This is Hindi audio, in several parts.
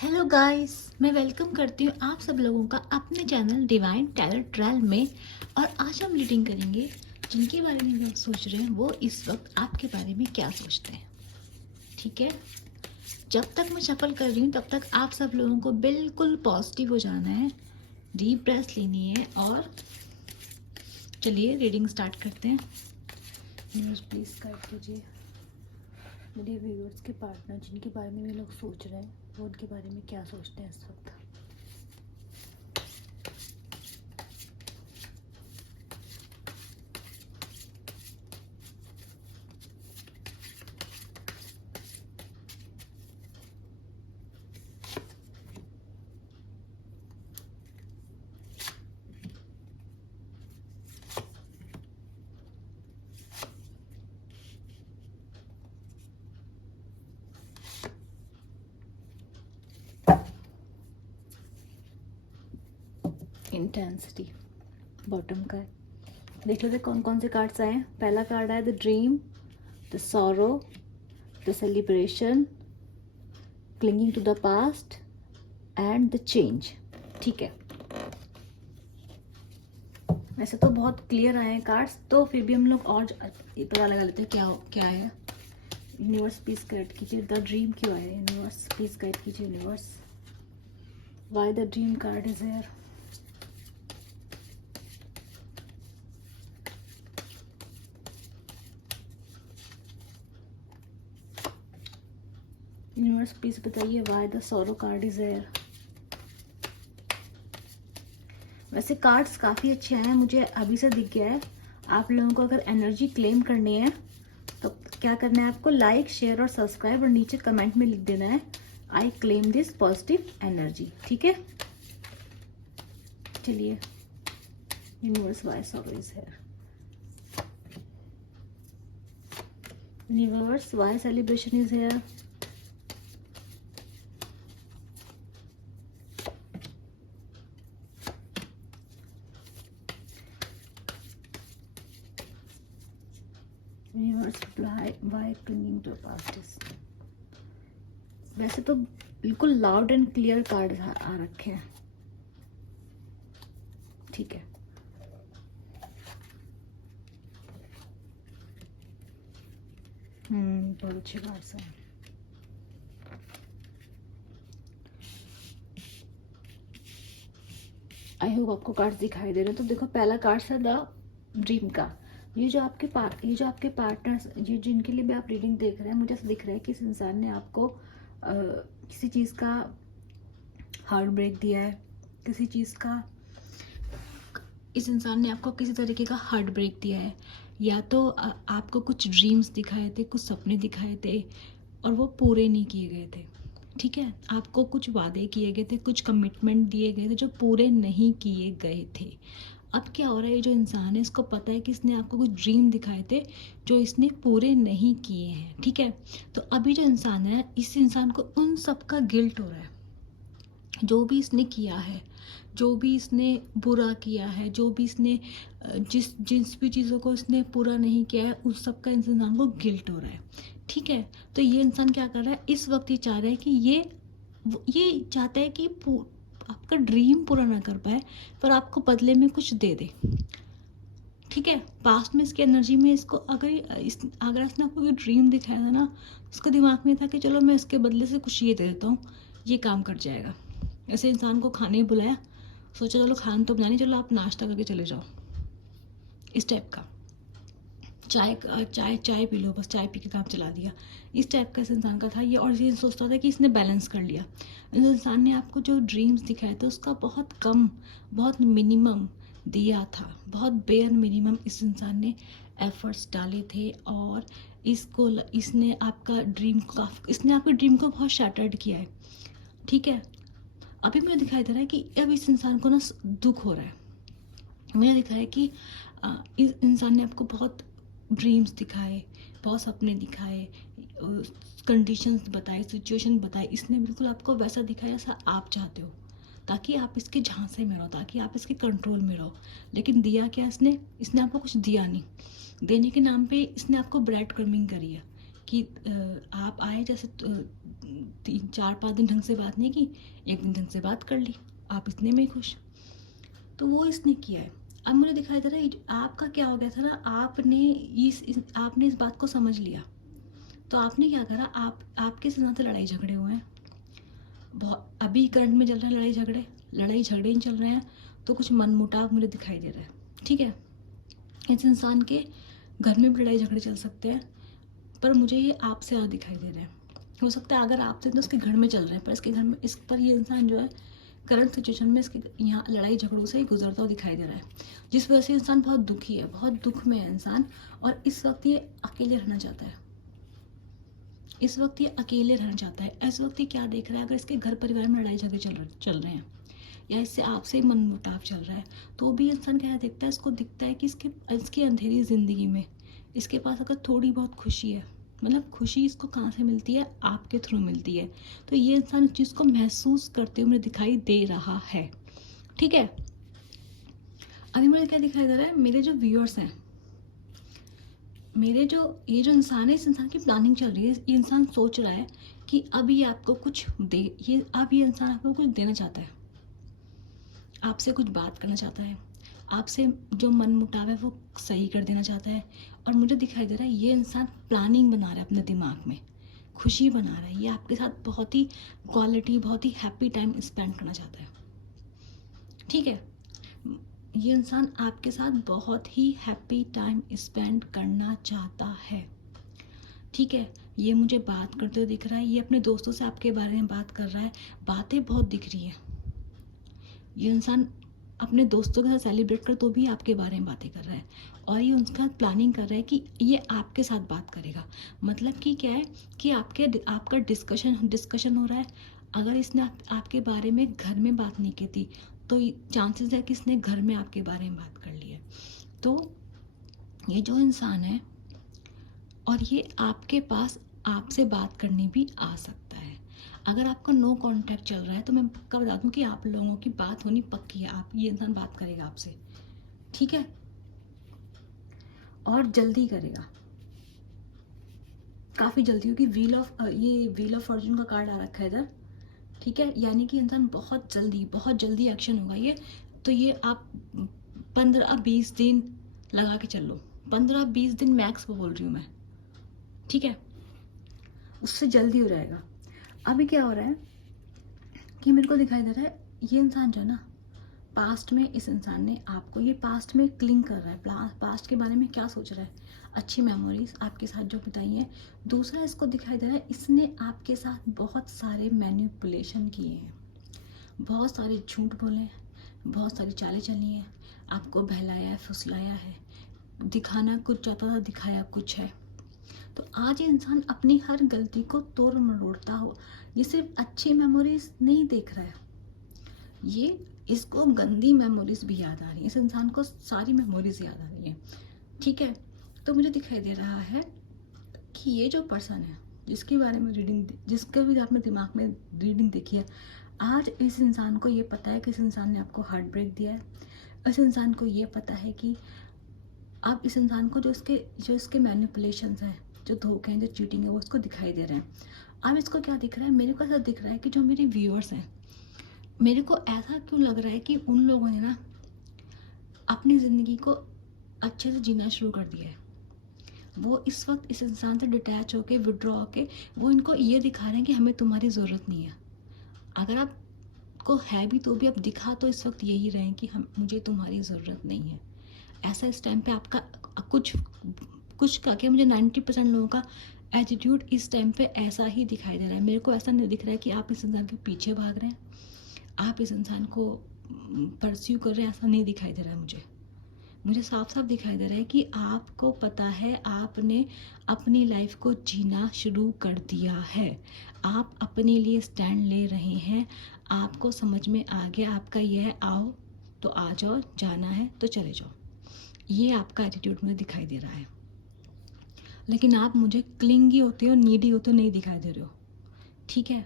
हेलो गाइस, मैं वेलकम करती हूँ आप सब लोगों का अपने चैनल डिवाइन टैलेंट ट्रायल में। और आज हम रीडिंग करेंगे जिनके बारे में आप सोच रहे हैं वो इस वक्त आपके बारे में क्या सोचते हैं। ठीक है, जब तक मैं शफल कर रही हूँ तब तक आप सब लोगों को बिल्कुल पॉजिटिव हो जाना है, डीप ब्रेथ लेनी है और चलिए रीडिंग स्टार्ट करते हैं। न्यूज़ प्लीज़ गाइड कीजिए मेरे व्यूअर्स के पार्टनर जिनके बारे में ये लोग सोच रहे हैं वो उनके बारे में क्या सोचते हैं इस वक्त। इंटेंसिटी बॉटम का है। देख लेते कौन कौन से कार्ड्स आए हैं। पहला कार्ड है the dream, the sorrow, the celebration, clinging to the past and the change. ठीक है, वैसे तो बहुत क्लियर आए हैं कार्ड्स, तो फिर भी हम लोग और पता लगा लेते हैं क्या क्या है। यूनिवर्स प्लीज गाइड कीजिए, द ड्रीम क्यों आया है। यूनिवर्स प्लीज गाइड कीजिए universe, why the dream card is here. Universe please बताइए why the sorrow card is here. वैसे कार्ड्स काफ़ी अच्छे आए हैं, मुझे अभी से दिख गया है। आप लोगों को अगर एनर्जी क्लेम करनी है तो क्या करना है, आपको लाइक शेयर और सब्सक्राइब और नीचे कमेंट में लिख देना है I claim this positive energy. ठीक है, चलिए universe why sorrow is here. Universe why celebration is here. Universe why clinging to past is. वैसे तो बिल्कुल लाउड एंड क्लियर कार्ड आ रखे हैं। ठीक है, बहुत अच्छी बात है। आई होप आपको कार्ड्स दिखाई दे रहे हैं। तो देखो पहला कार्ड है द ड्रीम का। ये जो आपके पार्टनर्स, ये जिनके लिए भी आप रीडिंग देख रहे हैं, मुझे ऐसा दिख रहा है कि इस इंसान ने आपको किसी चीज़ का हार्ट ब्रेक दिया है। किसी चीज़ का इस इंसान ने आपको किसी तरीके का हार्ट ब्रेक दिया है, या तो आपको कुछ ड्रीम्स दिखाए थे, कुछ सपने दिखाए थे और वो पूरे नहीं किए गए थे। ठीक है, आपको कुछ वादे किए गए थे, कुछ कमिटमेंट दिए गए थे जो पूरे नहीं किए गए थे। अब क्या हो रहा है, ये जो इंसान है इसको पता है कि इसने आपको कुछ ड्रीम दिखाए थे जो इसने पूरे नहीं किए हैं। ठीक है, तो अभी जो इंसान है, इस इंसान को उन सब का गिल्ट हो रहा है। जो भी इसने किया है, जो भी इसने बुरा किया है, जो भी इसने जिस भी चीज़ों को इसने पूरा नहीं किया है, उस सब का इस इंसान को गिल्ट हो रहा है। ठीक है, तो ये इंसान क्या कर रहा है इस वक्त, ये चाह रहा है कि ये चाहता है कि आपका ड्रीम पूरा ना कर पाए पर आपको बदले में कुछ दे दे। ठीक है, पास्ट में इसकी एनर्जी में इसको अगर इसने आपको कोई ड्रीम दिखाया था ना, इसको दिमाग में था कि चलो मैं इसके बदले से कुछ ये दे देता हूँ, ये काम कर जाएगा। ऐसे इंसान को खाने बुलाया, सोचा चलो खाना तो बनानी, चलो आप नाश्ता करके चले जाओ, इस टाइप का। चाय चाय चाय पी लो, बस चाय पी के काम चला दिया, इस टाइप का इस इंसान का था ये। और ये सोचता था कि इसने बैलेंस कर लिया। इस इंसान ने आपको जो ड्रीम्स दिखाए थे उसका बहुत कम, बहुत मिनिमम दिया था, बहुत बेयर मिनिमम इस इंसान ने एफर्ट्स डाले थे। और इसने आपका इसने आपके ड्रीम को बहुत शैटर्ड किया है। ठीक है, अभी मुझे दिखाई दे रहा है कि अब इस इंसान को ना दुख हो रहा है। मुझे दिखा है कि इस इंसान ने आपको बहुत ड्रीम्स दिखाए, बहुत सपने दिखाए, कंडीशंस बताए, सिचुएशन बताए। इसने बिल्कुल आपको वैसा दिखाया जैसा आप चाहते हो, ताकि आप इसके झांसे में रहो, ताकि आप इसके कंट्रोल में रहो। लेकिन दिया क्या इसने आपको कुछ दिया नहीं। देने के नाम पे इसने आपको ब्रेड क्रम्बिंग करी है कि आप आए, जैसे 3-4-5 दिन ढंग से बात नहीं की, एक दिन ढंग से बात कर ली, आप इतने में ही खुश। तो वो इसने किया है। अब मुझे दिखाई दे रहा है आपका क्या हो गया था ना, आपने इस बात को समझ लिया, तो आपने क्या करा, आपके साथ लड़ाई झगड़े हुए हैं बहुत, अभी करंट में चल रहे हैं लड़ाई झगड़े ही चल रहे हैं, तो कुछ मनमुटाव मुझे दिखाई दे रहा है। ठीक है, इस इंसान के घर में भी लड़ाई झगड़े चल सकते हैं, पर मुझे ये आपसे ज़्यादा दिखाई दे रहा है। हो सकता है अगर आपसे तो उसके घर में चल रहे हैं, पर इसके घर में इस पर ये इंसान जो है करंट सिचुएशन में इसके यहाँ लड़ाई झगड़ों से ही गुजरता हुआ दिखाई दे रहा है, जिस वजह से इंसान बहुत दुखी है, बहुत दुख में है इंसान, और इस वक्त ये अकेले रहना चाहता है। इस वक्त ये अकेले रहना चाहता है। इस वक्त ये क्या देख रहा है, अगर इसके घर परिवार में लड़ाई झगड़े चल रहे हैं या इससे आपसे मनमुटाव चल रहा है, तो भी इंसान क्या देखता है, इसको दिखता है कि इसकी अंधेरी ज़िंदगी में इसके पास अगर थोड़ी बहुत खुशी है, मतलब खुशी इसको कहाँ से मिलती है, आपके थ्रू मिलती है, तो ये इंसान इस चीज़ को महसूस करते हुए मुझे दिखाई दे रहा है। ठीक है, अभी मुझे क्या दिखाई दे रहा है, मेरे जो व्यूअर्स हैं, ये जो इंसान है, इस इंसान की प्लानिंग चल रही है, ये इंसान सोच रहा है कि अब ये आपको कुछ दे, ये इंसान आपको कुछ देना चाहता है, आपसे कुछ बात करना चाहता है, आपसे जो मन मुटाव है वो सही कर देना चाहता है। और मुझे दिखाई दे रहा है ये इंसान प्लानिंग बना रहा है अपने दिमाग में, खुशी बना रहा है, ये आपके साथ बहुत ही क्वालिटी, बहुत ही हैप्पी टाइम स्पेंड करना चाहता है। ठीक है, ये इंसान आपके साथ बहुत ही हैप्पी टाइम स्पेंड करना चाहता है। ठीक है, ये मुझे बात करते हुए दिख रहा है, ये अपने दोस्तों से आपके बारे में बात कर रहा है, बातें बहुत दिख रही है। ये इंसान अपने दोस्तों के साथ सेलिब्रेट कर तो भी आपके बारे में बातें कर रहा है, और ये उनका प्लानिंग कर रहा है कि ये आपके साथ बात करेगा। मतलब कि क्या है कि आपका डिस्कशन हो रहा है। अगर इसने आपके बारे में घर में बात नहीं की थी, तो चांसेस है कि इसने घर में आपके बारे में बात कर ली है। तो ये जो इंसान है, और ये आपके पास आपसे बात करने भी आ सकता है। अगर आपका नो कांटेक्ट चल रहा है, तो मैं पक्का बता दूं कि आप लोगों की बात होनी पक्की है, ये इंसान बात करेगा आपसे। ठीक है, और जल्दी करेगा, काफ़ी जल्दी, क्योंकि व्हील ऑफ फॉर्चून का कार्ड आ रखा है इधर। ठीक है, यानी कि इंसान बहुत जल्दी एक्शन होगा ये। तो ये आप 15-20 दिन लगा के चल लो, 15-20 दिन मैक्स बोल रही हूँ मैं। ठीक है, उससे जल्दी हो जाएगा। अभी क्या हो रहा है कि मेरे को दिखाई दे रहा है, ये इंसान जो है ना, पास्ट में इस इंसान ने आपको, ये पास्ट में क्लिंग कर रहा है, पास्ट के बारे में क्या सोच रहा है, अच्छी मेमोरीज आपके साथ जो बिताई हैं। दूसरा इसको दिखाई दे रहा है, इसने आपके साथ बहुत सारे मैनिपुलेशन किए हैं, बहुत सारे झूठ बोले हैं, बहुत सारी चालें चली हैं, आपको बहलाया है, फुसलाया है, दिखाना कुछ चाहता था, दिखाया कुछ है। तो आज ये इंसान अपनी हर गलती को तोड़ मरोड़ता हो, ये सिर्फ अच्छी मेमोरीज नहीं देख रहा है, ये इसको गंदी मेमोरीज भी याद आ रही है, इस इंसान को सारी मेमोरीज याद आ रही है। ठीक है, तो मुझे दिखाई दे रहा है कि ये जो पर्सन है, जिसके बारे में जिसके भी आपने दिमाग में रीडिंग देखी है, आज इस इंसान को ये पता है कि इस इंसान ने आपको हार्ट ब्रेक दिया है। इस इंसान को ये पता है कि अब इस इंसान को जो इसके मैनिपुलेशंस हैं, जो धोखे हैं, जो चीटिंग है, वो उसको दिखाई दे रहे हैं। अब इसको क्या दिख रहा है, मेरे को ऐसा दिख रहा है कि जो मेरे व्यूअर्स हैं, मेरे को ऐसा क्यों लग रहा है कि उन लोगों ने ना अपनी ज़िंदगी को अच्छे से जीना शुरू कर दिया है। वो इस वक्त इस इंसान से डिटैच होके, विड्रॉ होके, वो इनको ये दिखा रहे हैं कि हमें तुम्हारी ज़रूरत नहीं है। अगर आपको है भी तो भी आप दिखा तो इस वक्त यही रहे हैं कि मुझे तुम्हारी ज़रूरत नहीं है। ऐसा इस टाइम पे आपका कुछ का क्या, मुझे 90% लोगों का एटीट्यूड इस टाइम पे ऐसा ही दिखाई दे रहा है। मेरे को ऐसा नहीं दिख रहा है कि आप इस इंसान के पीछे भाग रहे हैं, आप इस इंसान को परस्यू कर रहे हैं, ऐसा नहीं दिखाई दे रहा है। मुझे साफ साफ दिखाई दे रहा है कि आपको पता है, आपने अपनी लाइफ को जीना शुरू कर दिया है, आप अपने लिए स्टैंड ले रहे हैं, आपको समझ में आ गया, आपका यह है आओ तो आ जाओ, जाना है तो चले जाओ, ये आपका एटीट्यूड मुझे दिखाई दे रहा है। लेकिन आप मुझे क्लिंगी होते हो, नीडी होते हो नहीं दिखाई दे रहे हो। ठीक है,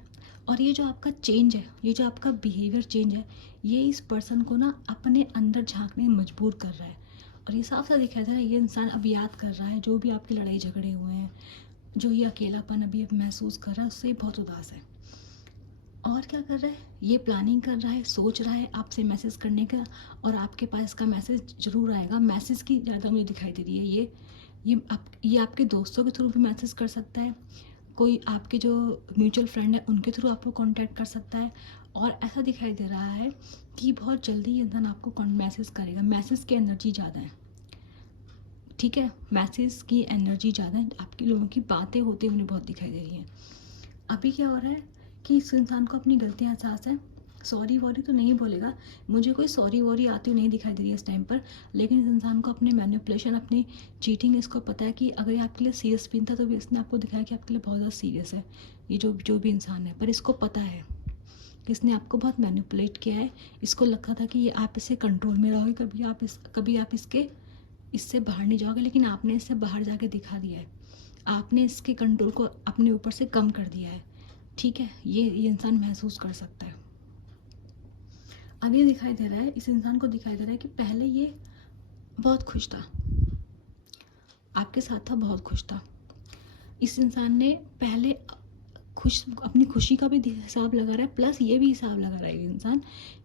और ये जो आपका चेंज है, ये जो आपका बिहेवियर चेंज है, ये इस पर्सन को ना अपने अंदर झांकने में मजबूर कर रहा है। और ये साफ साफ दिखाई दे रहा है, ये इंसान अब याद कर रहा है जो भी आपकी लड़ाई झगड़े हुए हैं, जो ये अकेलापन अभी महसूस कर रहा है उससे बहुत उदास है। और क्या कर रहा है, ये प्लानिंग कर रहा है, सोच रहा है आपसे मैसेज करने का, और आपके पास इसका मैसेज ज़रूर आएगा। मैसेज की ज़्यादा मुझे दिखाई दे रही है ये आपके दोस्तों के थ्रू भी मैसेज कर सकता है, कोई आपके जो म्यूचुअल फ्रेंड है उनके थ्रू आपको कांटेक्ट कर सकता है। और ऐसा दिखाई दे रहा है कि बहुत जल्दी ये इंसान आपको मैसेज करेगा। मैसेज की एनर्जी ज़्यादा है, ठीक है, मैसेज की एनर्जी ज़्यादा है। आपके लोगों की बातें होती मुझे बहुत दिखाई दे रही हैं। अभी क्या हो रहा है कि इस इंसान को अपनी गलतियाँ एहसास है। सॉरी वॉरी तो नहीं बोलेगा, मुझे कोई सॉरी वॉरी आती हुई नहीं दिखाई दे रही है इस टाइम पर, लेकिन इस इंसान को अपने मैनिपुलेशन, अपनी चीटिंग, इसको पता है कि अगर ये आपके लिए सीरियस भी था तो भी इसने आपको दिखाया कि आपके लिए बहुत ज़्यादा सीरियस है ये जो भी इंसान है। पर इसको पता है कि इसने आपको बहुत मैनिपुलेट किया है। इसको लगता था कि ये आप इसे कंट्रोल में रहोगे, कभी आप इससे बाहर नहीं जाओगे, लेकिन आपने इससे बाहर जाके दिखा दिया है। आपने इसके कंट्रोल को अपने ऊपर से कम कर दिया है, ठीक है। ये इंसान महसूस कर सकता है। अब ये दिखाई दे रहा है, इस इंसान को दिखाई दे रहा है कि पहले ये बहुत खुश था, आपके साथ था, बहुत खुश था। इस इंसान ने पहले अपनी खुशी का भी हिसाब लगा रहा है, प्लस ये भी हिसाब लगा रहा है ये इंसान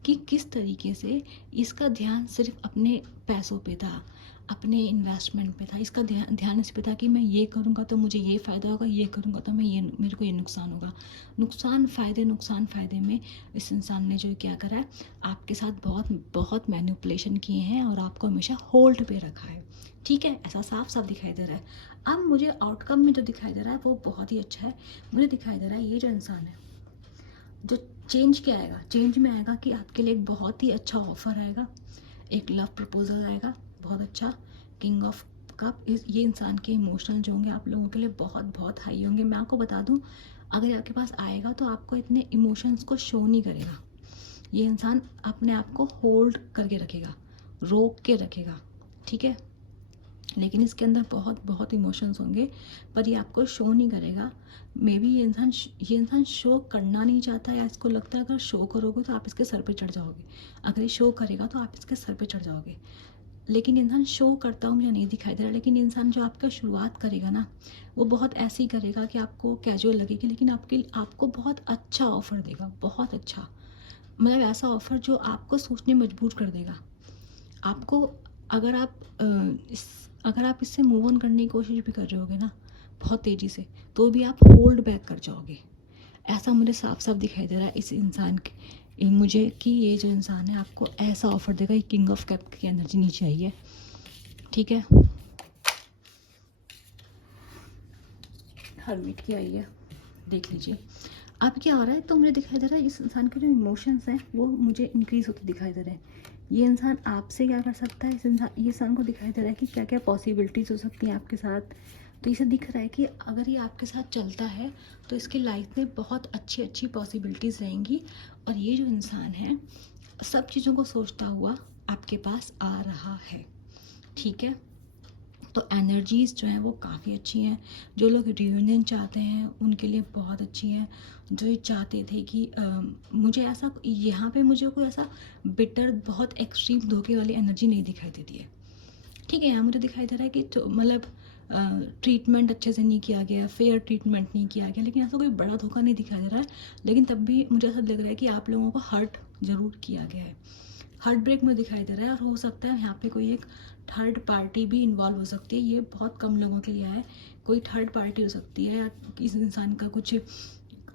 कि किस तरीके से इसका ध्यान सिर्फ अपने पैसों पे था, अपने इन्वेस्टमेंट पे था। इसका ध्यान इस पे था कि मैं ये करूँगा तो मुझे ये फ़ायदा होगा, ये करूँगा तो मेरे को ये नुकसान होगा। नुकसान फ़ायदे में इस इंसान ने जो क्या करा है, आपके साथ बहुत मैनिपुलेशन किए हैं और आपको हमेशा होल्ड पे रखा है, ठीक है। ऐसा साफ साफ दिखाई दे रहा है। अब मुझे आउटकम में जो दिखाई दे रहा है वो बहुत ही अच्छा है। मुझे दिखाई दे रहा है ये जो इंसान है, जो चेंज क्या आएगा, चेंज में आएगा कि आपके लिए एक बहुत ही अच्छा ऑफर आएगा, एक लव प्रपोजल आएगा बहुत अच्छा। किंग ऑफ कप, ये इंसान के इमोशनल जो होंगे आप लोगों के लिए बहुत हाई होंगे। मैं आपको बता दूं, अगर आपके पास आएगा तो आपको इतने इमोशंस को शो नहीं करेगा। ये इंसान अपने आप को होल्ड करके रखेगा, रोक के रखेगा, ठीक है। लेकिन इसके अंदर बहुत इमोशंस होंगे, पर ये आपको शो नहीं करेगा। मे बी ये इंसान शो करना नहीं चाहता, या इसको लगता है अगर शो करोगे तो आप इसके सर पे चढ़ जाओगे, अगर ये शो करेगा तो आप इसके सर पे चढ़ जाओगे। लेकिन इंसान शो करता हुआ मुझे नहीं दिखाई दे रहा। लेकिन इंसान जो आपका शुरुआत करेगा ना, वो बहुत ऐसी करेगा कि आपको कैजुअल लगेगी, लेकिन आपको बहुत अच्छा ऑफर देगा, बहुत अच्छा, मतलब ऐसा ऑफर जो आपको सोचने मजबूर कर देगा आपको। अगर आप इससे मूव ऑन करने की कोशिश भी कर रहे होगे ना बहुत तेज़ी से, तो भी आप होल्ड बैक कर जाओगे। ऐसा मुझे साफ साफ दिखाई दे रहा है इस इंसान के मुझे, कि ये जो इंसान है आपको ऐसा ऑफर देगा। ये किंग ऑफ कप की एनर्जी नीचे आई है, ठीक है, हर्मिट की आई है, देख लीजिए। अब क्या हो रहा है, तो मुझे दिखाई दे रहा है इस इंसान के जो इमोशंस हैं वो मुझे इंक्रीज होते दिखाई दे रहे हैं। ये इंसान आपसे क्या कर सकता है, ये इंसान को दिखाई दे रहा है कि क्या क्या पॉसिबिलिटीज़ हो सकती हैं आपके साथ। तो इसे दिख रहा है कि अगर ये आपके साथ चलता है तो इसकी लाइफ में बहुत अच्छी पॉसिबिलिटीज़ रहेंगी। और ये जो इंसान है सब चीज़ों को सोचता हुआ आपके पास आ रहा है, ठीक है। तो एनर्जीज़ जो हैं वो काफ़ी अच्छी हैं। जो लोग रियूनियन चाहते हैं उनके लिए बहुत अच्छी हैं। जो ये चाहते थे कि मुझे ऐसा, यहाँ पे मुझे कोई ऐसा बिटर बहुत एक्सट्रीम धोखे वाली एनर्जी नहीं दिखाई देती है, ठीक है। यहाँ मुझे दिखाई दे रहा है कि मतलब ट्रीटमेंट अच्छे से नहीं किया गया, फेयर ट्रीटमेंट नहीं किया गया, लेकिन ऐसा कोई बड़ा धोखा नहीं दिखाई दे रहा है। लेकिन तब भी मुझे ऐसा लग रहा है कि आप लोगों को हर्ट ज़रूर किया गया है, हार्ट ब्रेक में दिखाई दे रहा है। और हो सकता है यहाँ पे कोई एक थर्ड पार्टी भी इन्वॉल्व हो सकती है। ये बहुत कम लोगों के लिए है, कोई थर्ड पार्टी हो सकती है, या इस इंसान का कुछ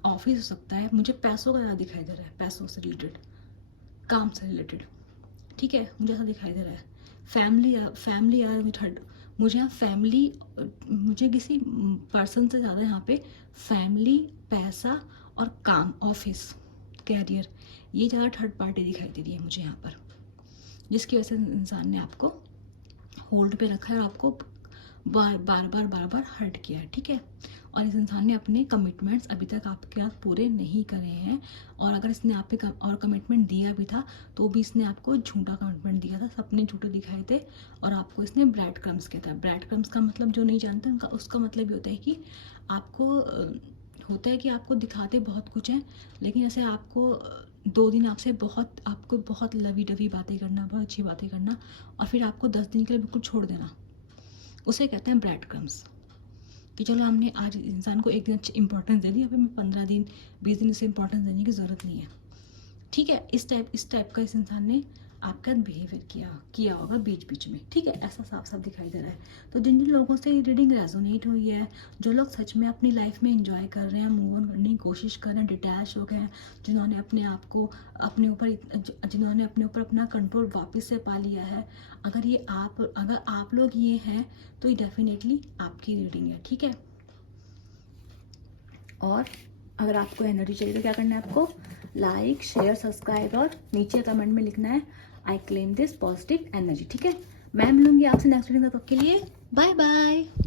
ऑफिस हो सकता है। मुझे पैसों का ज़्यादा दिखाई दे रहा है, पैसों से रिलेटेड, काम से रिलेटेड, ठीक है, मुझे ऐसा दिखाई दे रहा है। फैमिली या थर्ड, मुझे यहाँ फैमिली, मुझे किसी पर्सन से ज़्यादा यहाँ पे फैमिली, पैसा और काम, ऑफिस, कैरियर, ये ज़्यादा थर्ड पार्टी दिखाई दे रही है मुझे यहाँ पर, जिसकी वजह से इंसान ने आपको होल्ड पे रखा है और आपको बार बार हर्ट किया है, ठीक है। और इस इंसान ने अपने कमिटमेंट्स अभी तक आपके साथ पूरे नहीं करे हैं। और अगर इसने आप पे और कमिटमेंट दिया भी था तो भी इसने आपको झूठा कमिटमेंट दिया था, सपने झूठे दिखाए थे। और आपको इसने ब्रेड क्रम्स किया था। ब्रेड क्रम्स का मतलब जो नहीं जानते उनका, उसका मतलब ये होता है कि आपको होता है कि आपको दिखाते बहुत कुछ है, लेकिन ऐसे आपको 2 दिन आपको बहुत लवी डवी बातें करना, बहुत अच्छी बातें करना, और फिर आपको 10 दिन के लिए बिल्कुल छोड़ देना, उसे कहते हैं ब्रेड क्रम्स, कि चलो हमने आज इंसान को एक दिन अच्छी इंपॉर्टेंस दे दी, अब हमें 15 दिन 20 दिन इसे इंपॉर्टेंस देने की ज़रूरत नहीं है। ठीक है, इस टाइप का इस इंसान ने आपका बिहेवियर किया होगा बीच बीच में। ठीक है, ऐसा साफ साफ दिखाई दे रहा है। तो जिन जिन लोगों से रीडिंग रेजोनेट हुई है, जो लोग सच में अपनी लाइफ में इंजॉय कर रहे हैं, मूव ऑन करने की कोशिश कर रहे हैं, डिटैच हो गए हैं, जिन्होंने अपने आप को जिन्होंने अपने ऊपर अपना कंट्रोल वापस से पा लिया है, अगर आप लोग ये हैं तो ये डेफिनेटली आपकी रीडिंग है। ठीक है, और अगर आपको एनर्जी चाहिए तो क्या करना है, आपको लाइक शेयर सब्सक्राइब और नीचे कमेंट में लिखना है I claim this positive energy. ठीक है, मैं मिलूंगी आपसे नेक्स्ट वीडियो में, तब तक के लिए बाय बाय।